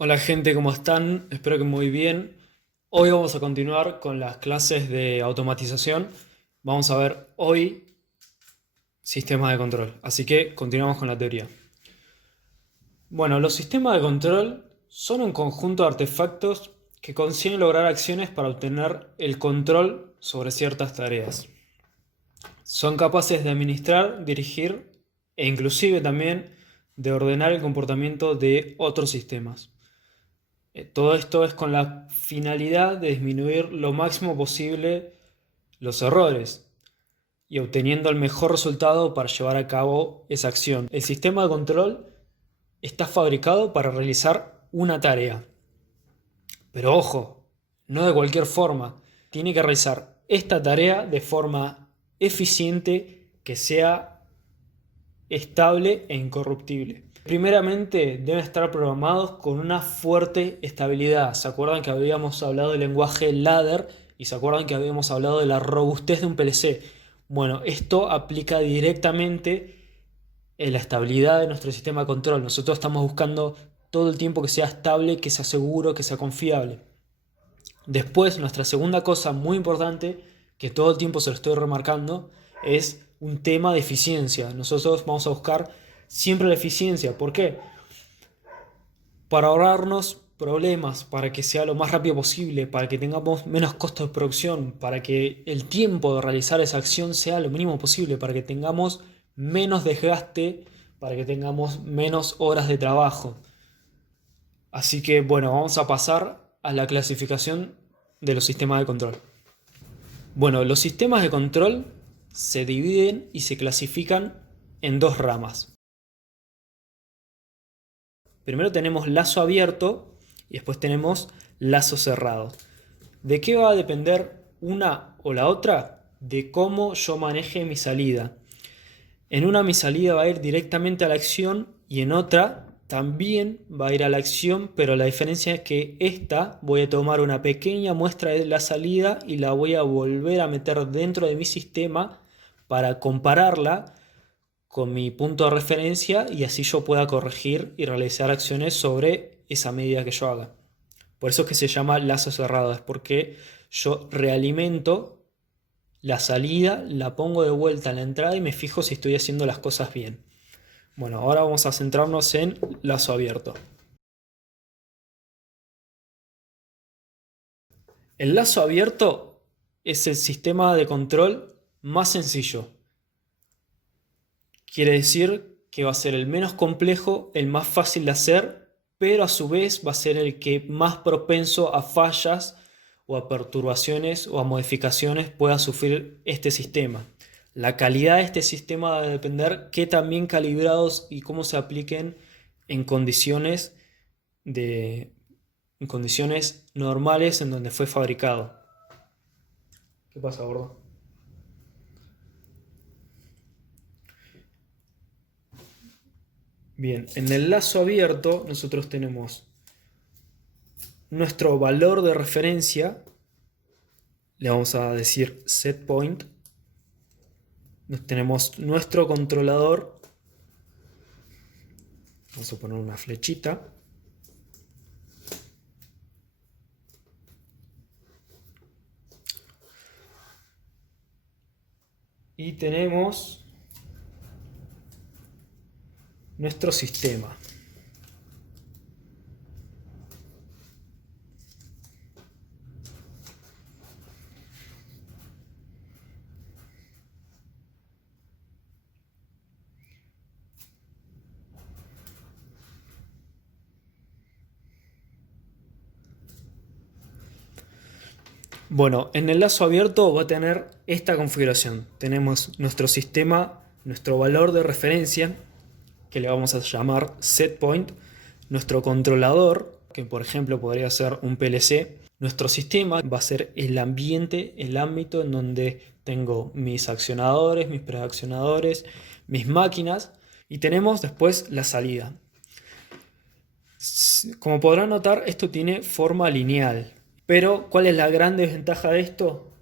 Hola gente, ¿cómo están? Espero que muy bien. Hoy vamos a continuar con las clases de automatización. Vamos a ver hoy sistemas de control. Así que continuamos con la teoría. Bueno, los sistemas de control son un conjunto de artefactos que consiguen lograr acciones para obtener el control sobre ciertas tareas. Son capaces de administrar, dirigir e inclusive también de ordenar el comportamiento de otros sistemas. Todo esto es con la finalidad de disminuir lo máximo posible los errores y obteniendo el mejor resultado para llevar a cabo esa acción. El sistema de control está fabricado para realizar una tarea, pero ojo, no de cualquier forma. Tiene que realizar esta tarea de forma eficiente, que sea estable e incorruptible. Primeramente deben estar programados con una fuerte estabilidad. ¿Se acuerdan que habíamos hablado del lenguaje ladder? Y se acuerdan que habíamos hablado de la robustez de un PLC. Bueno, esto aplica directamente en la estabilidad de nuestro sistema de control. Nosotros estamos buscando todo el tiempo que sea estable, que sea seguro, que sea confiable. Después, nuestra segunda cosa muy importante, que todo el tiempo se lo estoy remarcando, es un tema de eficiencia. Nosotros vamos a buscar siempre la eficiencia. ¿Por qué? Para ahorrarnos problemas, para que sea lo más rápido posible, para que tengamos menos costos de producción, para que el tiempo de realizar esa acción sea lo mínimo posible, para que tengamos menos desgaste, para que tengamos menos horas de trabajo. Así que bueno, vamos a pasar a la clasificación de los sistemas de control. Bueno, los sistemas de control se dividen y se clasifican en dos ramas. Primero tenemos lazo abierto y después tenemos lazo cerrado. ¿De qué va a depender una o la otra? De cómo yo maneje mi salida. En una mi salida va a ir directamente a la acción y en otra también va a ir a la acción, pero la diferencia es que esta voy a tomar una pequeña muestra de la salida y la voy a volver a meter dentro de mi sistema para compararla con mi punto de referencia y así yo pueda corregir y realizar acciones sobre esa medida que yo haga. Por eso es que se llama lazo cerrado, es porque yo realimento la salida, la pongo de vuelta en la entrada y me fijo si estoy haciendo las cosas bien. Bueno, ahora vamos a centrarnos en lazo abierto. El lazo abierto es el sistema de control más sencillo. Quiere decir que va a ser el menos complejo, el más fácil de hacer, pero a su vez va a ser el que más propenso a fallas o a perturbaciones o a modificaciones pueda sufrir este sistema. La calidad de este sistema va a depender qué tan bien calibrados y cómo se apliquen en condiciones en condiciones normales en donde fue fabricado. ¿Qué pasa, gordo? Bien, en el lazo abierto nosotros tenemos nuestro valor de referencia, le vamos a decir set point. Tenemos nuestro controlador, vamos a poner una flechita. Y tenemos nuestro sistema. Bueno, en el lazo abierto va a tener esta configuración. Tenemos nuestro sistema, nuestro valor de referencia, que le vamos a llamar setPoint, nuestro controlador, que por ejemplo podría ser un PLC. Nuestro sistema va a ser el ambiente, el ámbito en donde tengo mis accionadores, mis preaccionadores, mis máquinas, y tenemos después la salida. Como podrán notar, esto tiene forma lineal. Pero, ¿cuál es la gran desventaja de esto?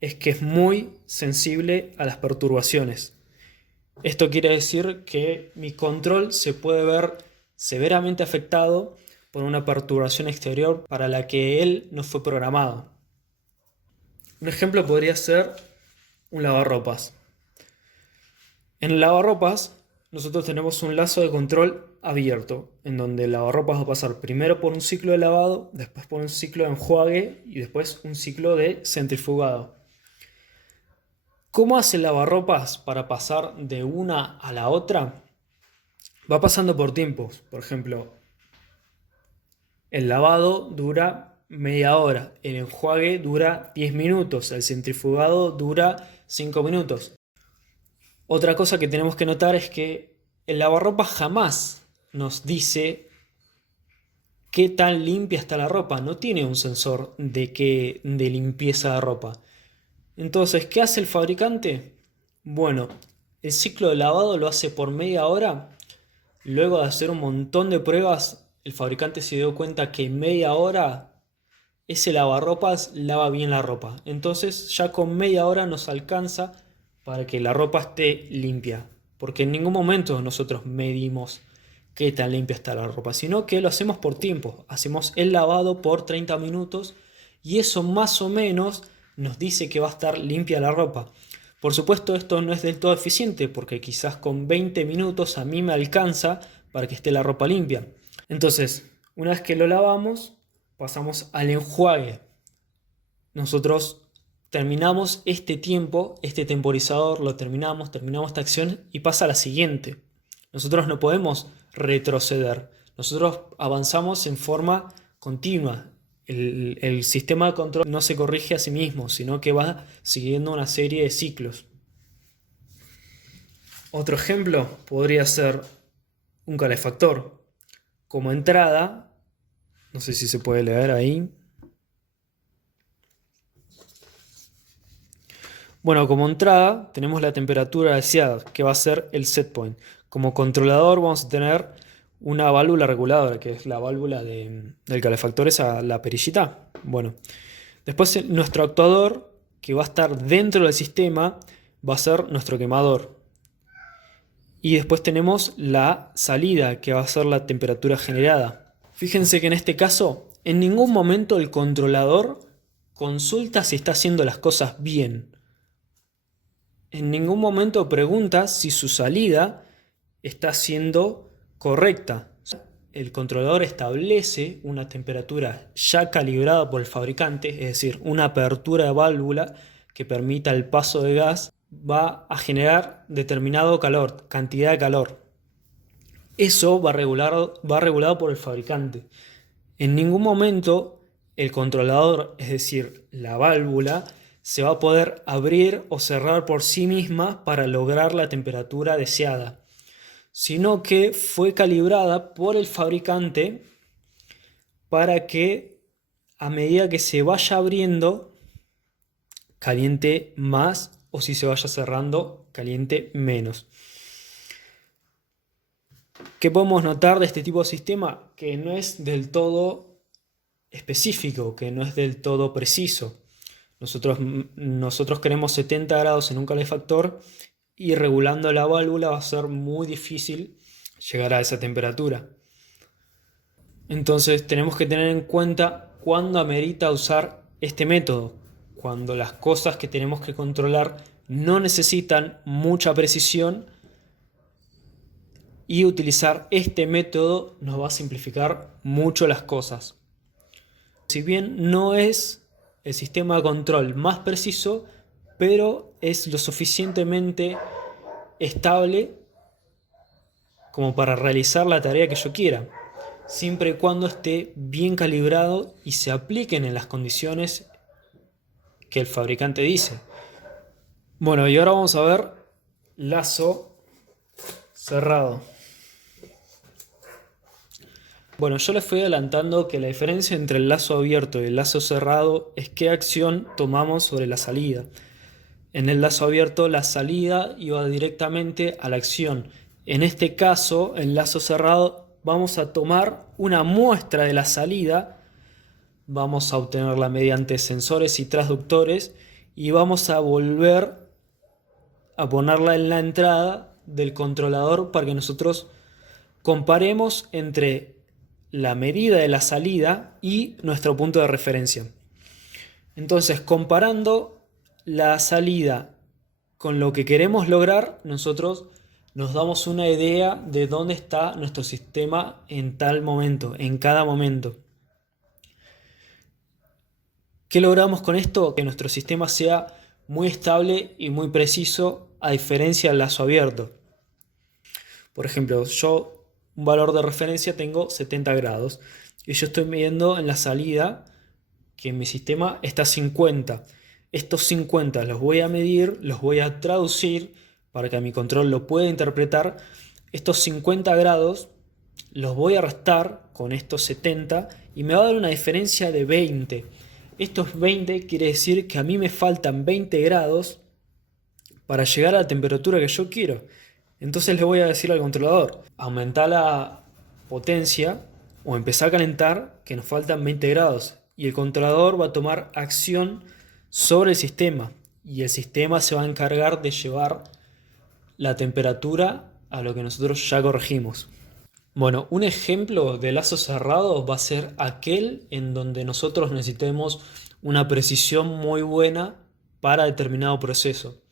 Es que es muy sensible a las perturbaciones. Esto quiere decir que mi control se puede ver severamente afectado por una perturbación exterior para la que él no fue programado. Un ejemplo podría ser un lavarropas. En el lavarropas nosotros tenemos un lazo de control abierto, en donde el lavarropas va a pasar primero por un ciclo de lavado, después por un ciclo de enjuague y después un ciclo de centrifugado. ¿Cómo hace el lavarropas para pasar de una a la otra? Va pasando por tiempos. Por ejemplo, el lavado dura media hora, el enjuague dura 10 minutos, el centrifugado dura 5 minutos. Otra cosa que tenemos que notar es que el lavarropas jamás nos dice qué tan limpia está la ropa. No tiene un sensor de limpieza de ropa. Entonces, ¿qué hace el fabricante? Bueno, el ciclo de lavado lo hace por media hora. Luego de hacer un montón de pruebas, el fabricante se dio cuenta que en media hora ese lavarropas lava bien la ropa. Entonces ya con media hora nos alcanza para que la ropa esté limpia. Porque en ningún momento nosotros medimos qué tan limpia está la ropa, sino que lo hacemos por tiempo. Hacemos el lavado por 30 minutos y eso más o menos nos dice que va a estar limpia la ropa. Por supuesto, esto no es del todo eficiente porque quizás con 20 minutos a mí me alcanza para que esté la ropa limpia. Entonces, una vez que lo lavamos, pasamos al enjuague. Nosotros terminamos este tiempo, este temporizador, lo terminamos esta acción y pasa a la siguiente. Nosotros no podemos retroceder. Nosotros avanzamos en forma continua. El sistema de control no se corrige a sí mismo, sino que va siguiendo una serie de ciclos. Otro ejemplo podría ser un calefactor. Como entrada, no sé si se puede leer ahí. Bueno, como entrada tenemos la temperatura deseada, que va a ser el set point. Como controlador vamos a tener una válvula reguladora, que es la válvula del calefactor, esa la perillita. Bueno, después nuestro actuador, que va a estar dentro del sistema, va a ser nuestro quemador. Y después tenemos la salida, que va a ser la temperatura generada. Fíjense que en este caso, en ningún momento el controlador consulta si está haciendo las cosas bien. En ningún momento pregunta si su salida está siendo correcta. El controlador establece una temperatura ya calibrada por el fabricante, es decir, una apertura de válvula que permita el paso de gas, va a generar determinado calor, cantidad de calor. Eso va regulado por el fabricante. En ningún momento el controlador, es decir, la válvula, se va a poder abrir o cerrar por sí misma para lograr la temperatura deseada, sino que fue calibrada por el fabricante para que a medida que se vaya abriendo caliente más, o si se vaya cerrando caliente menos. ¿Qué podemos notar de este tipo de sistema? Que no es del todo específico, que no es del todo preciso. Nosotros queremos 70 grados en un calefactor y regulando la válvula va a ser muy difícil llegar a esa temperatura. Entonces tenemos que tener en cuenta cuándo amerita usar este método, cuando las cosas que tenemos que controlar no necesitan mucha precisión, y utilizar este método nos va a simplificar mucho las cosas. Si bien no es el sistema de control más preciso, pero es lo suficientemente estable como para realizar la tarea que yo quiera, siempre y cuando esté bien calibrado y se apliquen en las condiciones que el fabricante dice. Bueno, y ahora vamos a ver lazo cerrado. Bueno, yo les fui adelantando que la diferencia entre el lazo abierto y el lazo cerrado es qué acción tomamos sobre la salida. En el lazo abierto la salida iba directamente a la acción. En este caso, en el lazo cerrado, vamos a tomar una muestra de la salida, vamos a obtenerla mediante sensores y transductores y vamos a volver a ponerla en la entrada del controlador para que nosotros comparemos entre la medida de la salida y nuestro punto de referencia. Entonces, comparando la salida con lo que queremos lograr, nosotros nos damos una idea de dónde está nuestro sistema en tal momento, en cada momento. ¿Qué logramos con esto? Que nuestro sistema sea muy estable y muy preciso, a diferencia del lazo abierto. Por ejemplo, yo un valor de referencia tengo 70 grados y yo estoy midiendo en la salida que en mi sistema está 50. Estos 50 los voy a medir, los voy a traducir para que mi control lo pueda interpretar. Estos 50 grados los voy a restar con estos 70 y me va a dar una diferencia de 20. Estos 20 quiere decir que a mí me faltan 20 grados para llegar a la temperatura que yo quiero. Entonces le voy a decir al controlador, aumentar la potencia o empezar a calentar, que nos faltan 20 grados. Y el controlador va a tomar acción sobre el sistema. Y el sistema se va a encargar de llevar la temperatura a lo que nosotros ya corregimos. Bueno, un ejemplo de lazo cerrado va a ser aquel en donde nosotros necesitemos una precisión muy buena para determinado proceso.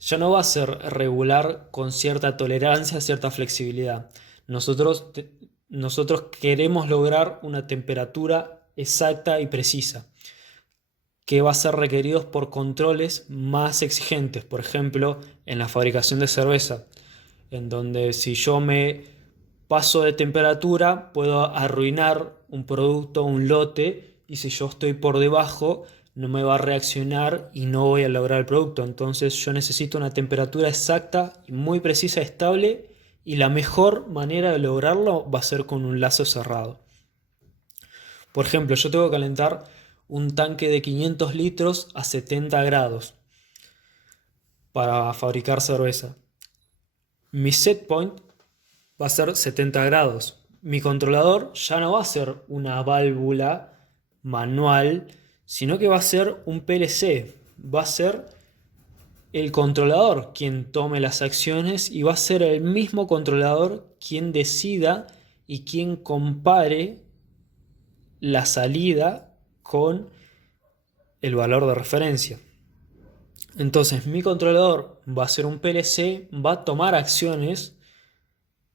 Ya no va a ser regular con cierta tolerancia, cierta flexibilidad. Nosotros queremos lograr una temperatura exacta y precisa, que va a ser requeridos por controles más exigentes. Por ejemplo, en la fabricación de cerveza, en donde si yo me paso de temperatura puedo arruinar un producto, un lote, y si yo estoy por debajo no me va a reaccionar y no voy a lograr el producto. Entonces yo necesito una temperatura exacta y muy precisa, estable, y la mejor manera de lograrlo va a ser con un lazo cerrado. Por ejemplo, yo tengo que calentar un tanque de 500 litros a 70 grados para fabricar cerveza. Mi set point va a ser 70 grados. Mi controlador ya no va a ser una válvula manual, sino que va a ser un PLC. Va a ser el controlador quien tome las acciones y va a ser el mismo controlador quien decida y quien compare la salida con el valor de referencia. Entonces mi controlador va a ser un PLC, va a tomar acciones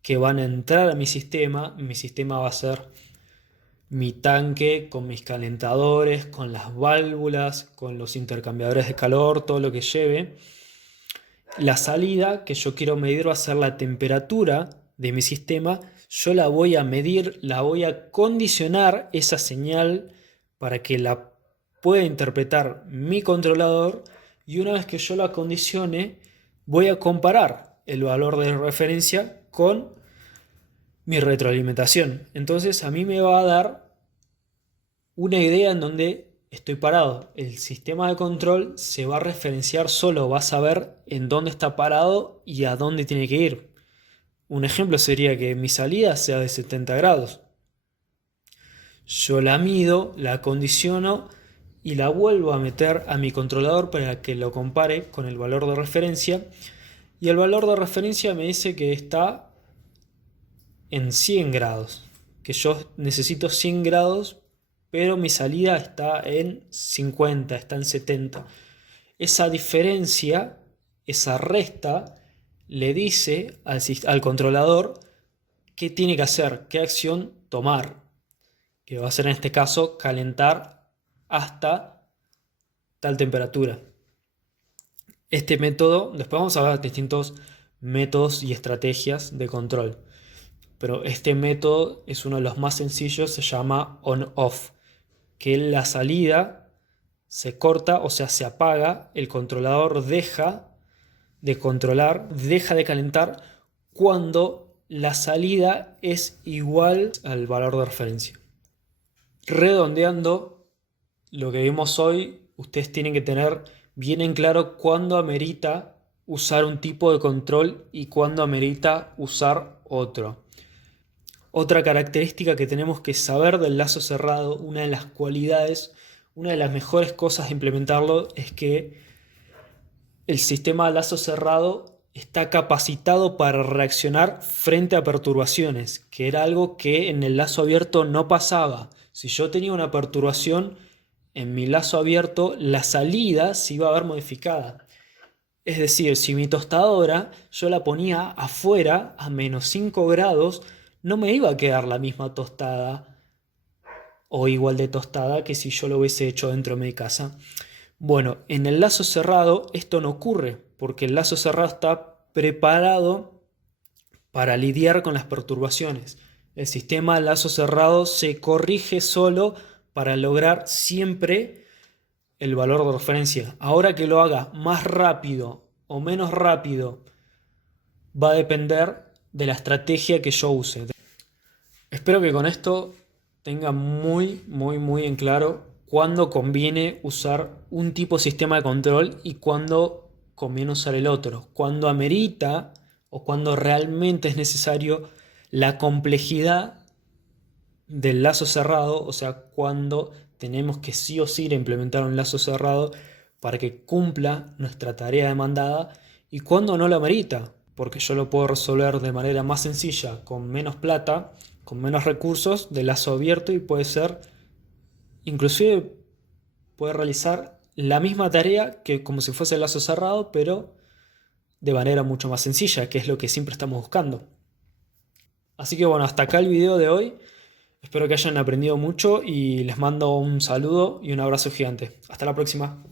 que van a entrar a mi sistema va a ser mi tanque con mis calentadores, con las válvulas, con los intercambiadores de calor, todo lo que lleve. La salida que yo quiero medir va a ser la temperatura de mi sistema. Yo la voy a medir, la voy a condicionar esa señal para que la pueda interpretar mi controlador, y una vez que yo la condicione voy a comparar el valor de referencia con mi retroalimentación. Entonces a mí me va a dar una idea en donde estoy parado. El sistema de control se va a referenciar solo, va a saber en dónde está parado y a dónde tiene que ir. Un ejemplo sería que mi salida sea de 70 grados. Yo la mido, la condiciono y la vuelvo a meter a mi controlador para que lo compare con el valor de referencia. Y el valor de referencia me dice que está en 100 grados, que yo necesito 100 grados, pero mi salida está en 50, está en 70. Esa diferencia, esa resta, le dice al controlador qué tiene que hacer, qué acción tomar, que va a ser en este caso calentar hasta tal temperatura. Este método, después vamos a ver distintos métodos y estrategias de control, pero este método es uno de los más sencillos, se llama on-off, que la salida se corta, o sea, se apaga, el controlador deja de controlar, deja de calentar cuando la salida es igual al valor de referencia. Redondeando lo que vimos hoy, ustedes tienen que tener bien en claro cuándo amerita usar un tipo de control y cuándo amerita usar otro. Otra característica que tenemos que saber del lazo cerrado, una de las cualidades, una de las mejores cosas de implementarlo, es que el sistema de lazo cerrado está capacitado para reaccionar frente a perturbaciones, que era algo que en el lazo abierto no pasaba. Si yo tenía una perturbación en mi lazo abierto, la salida se iba a ver modificada. Es decir, si mi tostadora yo la ponía afuera a -5 grados, no me iba a quedar la misma tostada o igual de tostada que si yo lo hubiese hecho dentro de mi casa. Bueno, en el lazo cerrado esto no ocurre, porque el lazo cerrado está preparado para lidiar con las perturbaciones. El sistema lazo cerrado se corrige solo para lograr siempre el valor de referencia. Ahora que lo haga más rápido o menos rápido va a depender de la estrategia que yo use. Espero que con esto tenga muy en claro cuándo conviene usar un tipo de sistema de control y cuándo conviene usar el otro. Cuándo amerita o cuándo realmente es necesario la complejidad del lazo cerrado, o sea, cuando tenemos que sí o sí implementar un lazo cerrado para que cumpla nuestra tarea demandada y cuando no lo amerita, porque yo lo puedo resolver de manera más sencilla, con menos plata, con menos recursos, de lazo abierto y puede ser, inclusive puede realizar la misma tarea que como si fuese el lazo cerrado, pero de manera mucho más sencilla, que es lo que siempre estamos buscando. Así que bueno, hasta acá el video de hoy. Espero que hayan aprendido mucho y les mando un saludo y un abrazo gigante. Hasta la próxima.